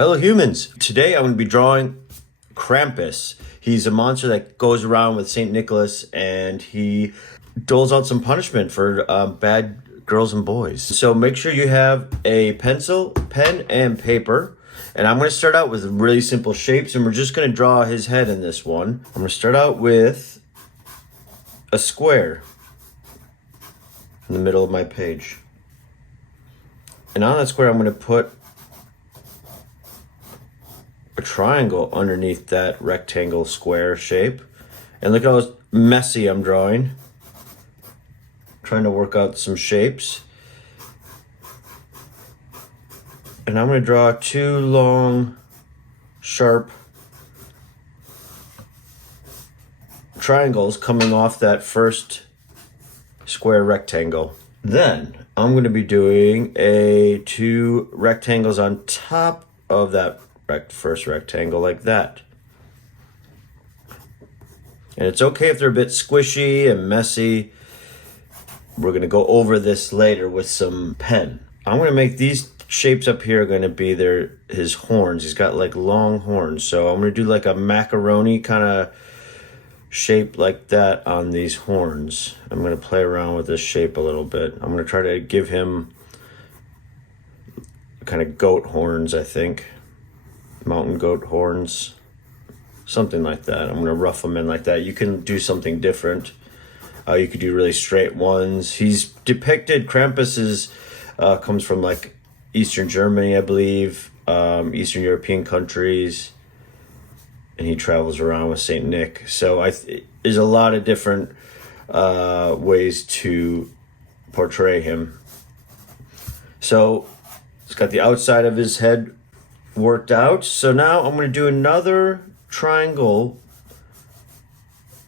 Hello humans! Today I'm going to be drawing Krampus. He's a monster that goes around with St. Nicholas and he doles out some punishment for bad girls and boys. So make sure you have a pencil, pen, and paper. And I'm going to start out with really simple shapes and we're just going to draw his head in this one. I'm going to start out with a square in the middle of my page. And on that square I'm going to put a triangle underneath that rectangle square shape. And look how messy I'm drawing. Trying to work out some shapes. And I'm going to draw two long, sharp triangles coming off that first square rectangle. Then I'm going to be doing two rectangles on top of that first rectangle like that. And it's okay if they're a bit squishy and messy. We're going to go over this later with some pen. I'm going to make these shapes up here are going to be his horns. He's got like long horns. So I'm going to do like a macaroni kind of shape like that on these horns. I'm going to play around with this shape a little bit. I'm going to try to give him kind of goat horns, I think. Mountain goat horns, something like that. I'm going to rough them in like that. You can do something different. You could do really straight ones. He's depicted, Krampus comes from like Eastern Germany, I believe, Eastern European countries, and he travels around with Saint Nick. So there's a lot of different ways to portray him. So it's got the outside of his head worked out. So now I'm going to do another triangle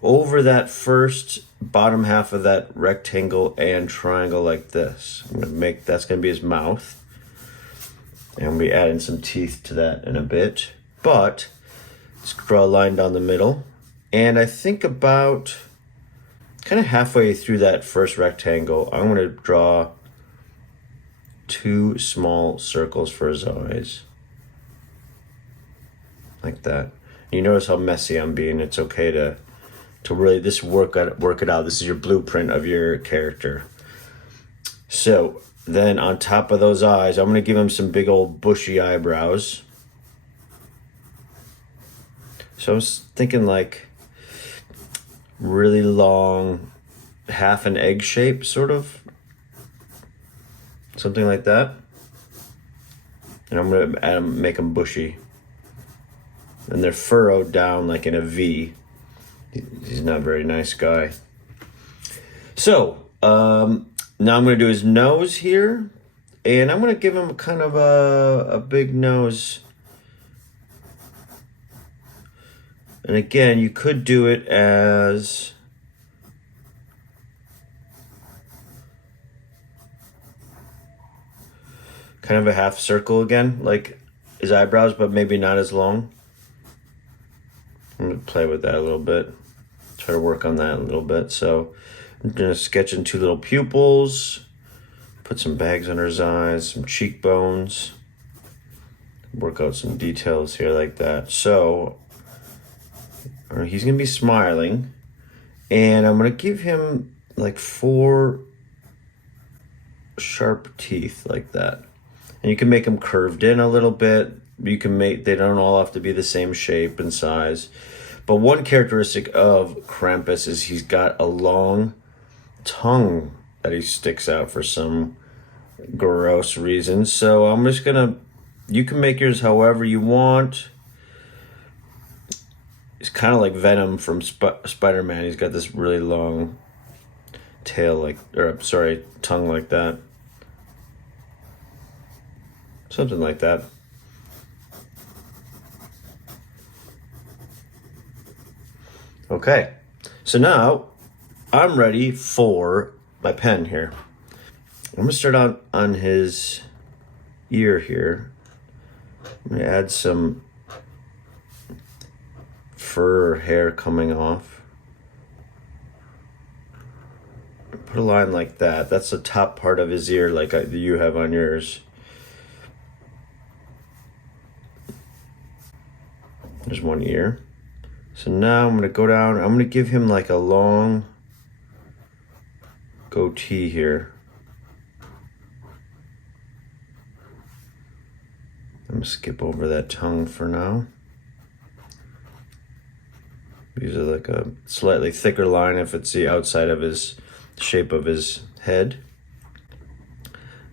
over that first bottom half of that rectangle and triangle like this. I'm going to that's going to be his mouth. And I'm going to be adding some teeth to that in a bit. But let's draw a line down the middle. And I think about kind of halfway through that first rectangle, I'm going to draw two small circles for his eyes. Like that. You notice how messy I'm being. It's okay to really work it out. This is your blueprint of your character. So then on top of those eyes, I'm going to give him some big old bushy eyebrows. So I was thinking like really long, half an egg shape, sort of. Something like that. And I'm going to make them bushy. And they're furrowed down like in a V. He's not a very nice guy. So, now I'm going to do his nose here. And I'm going to give him kind of a big nose. And again, you could do it as kind of a half circle again, like his eyebrows, but maybe not as long. I'm going to play with that a little bit. Try to work on that a little bit. So I'm going to sketch in two little pupils. Put some bags under his eyes, some cheekbones. Work out some details here like that. So he's going to be smiling. And I'm going to give him like 4 sharp teeth like that. And you can make them curved in a little bit. They don't all have to be the same shape and size. But one characteristic of Krampus is he's got a long tongue that he sticks out for some gross reason. So I'm just gonna, you can make yours however you want. It's kind of like Venom from Spider-Man. He's got this really long tongue like that. Something like that. Okay, so now I'm ready for my pen here. I'm going to start out on his ear here. I'm going to add some fur or hair coming off. Put a line like that. That's the top part of his ear like you have on yours. There's one ear. So now I'm gonna go down, I'm gonna give him like a long goatee here. I'm gonna skip over that tongue for now. Use like a slightly thicker line if it's the outside of his shape of his head.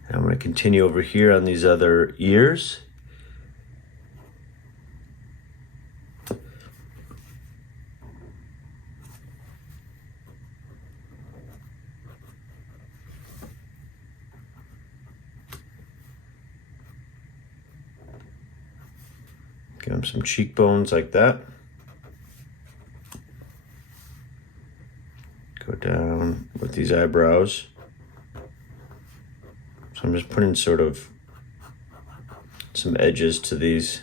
And I'm going to continue over here on these other ears. Give him some cheekbones like that. Go down with these eyebrows. So I'm just putting sort of some edges to these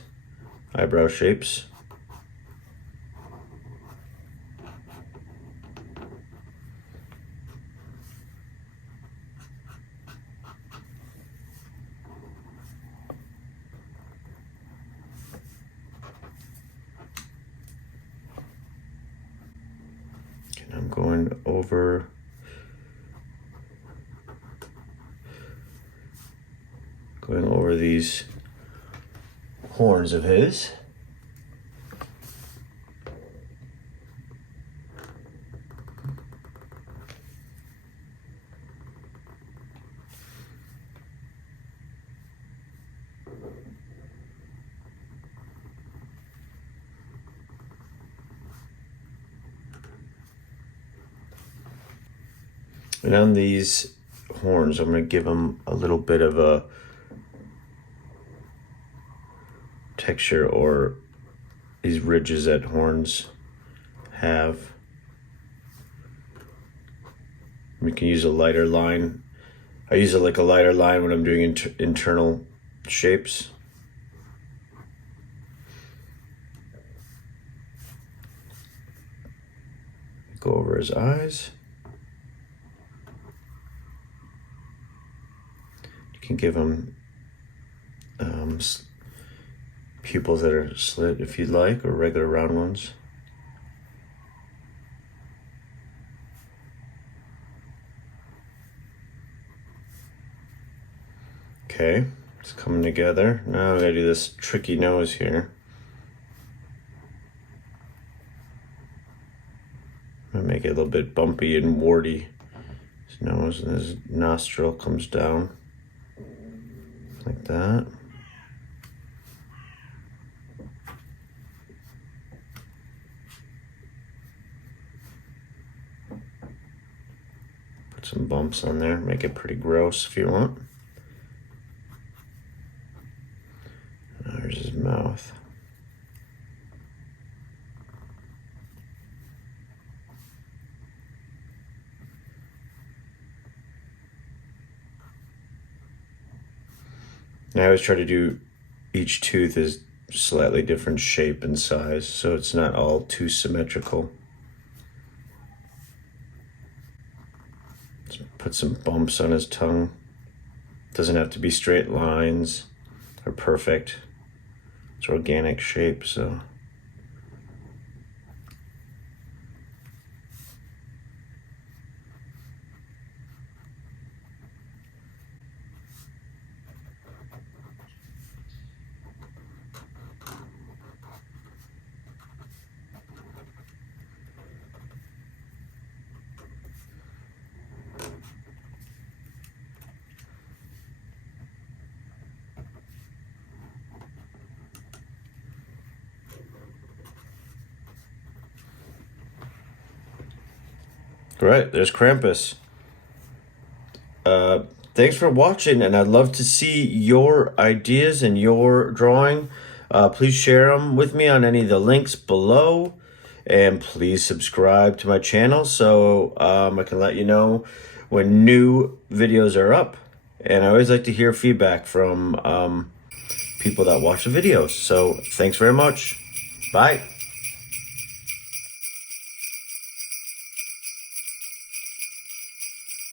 eyebrow shapes. And I'm going over these horns of his. And on these horns, I'm going to give them a little bit of a texture, or these ridges that horns have. We can use a lighter line. I use like a lighter line when I'm doing internal shapes. Go over his eyes. You can give him pupils that are slit if you'd like, or regular round ones. Okay, it's coming together. Now I gotta do this tricky nose here. I'm gonna make it a little bit bumpy and warty. His nose and his nostril comes down like that. Put some bumps on there, make it pretty gross if you want. There's his mouth. And I always try to do each tooth is slightly different shape and size, so it's not all too symmetrical. Let's put some bumps on his tongue. Doesn't have to be straight lines or perfect. It's organic shape, so. Right, there's Krampus. Thanks for watching, and I'd love to see your ideas and your drawing. Please share them with me on any of the links below, and please subscribe to my channel so I can let you know when new videos are up. And I always like to hear feedback from people that watch the videos. So thanks very much. Bye.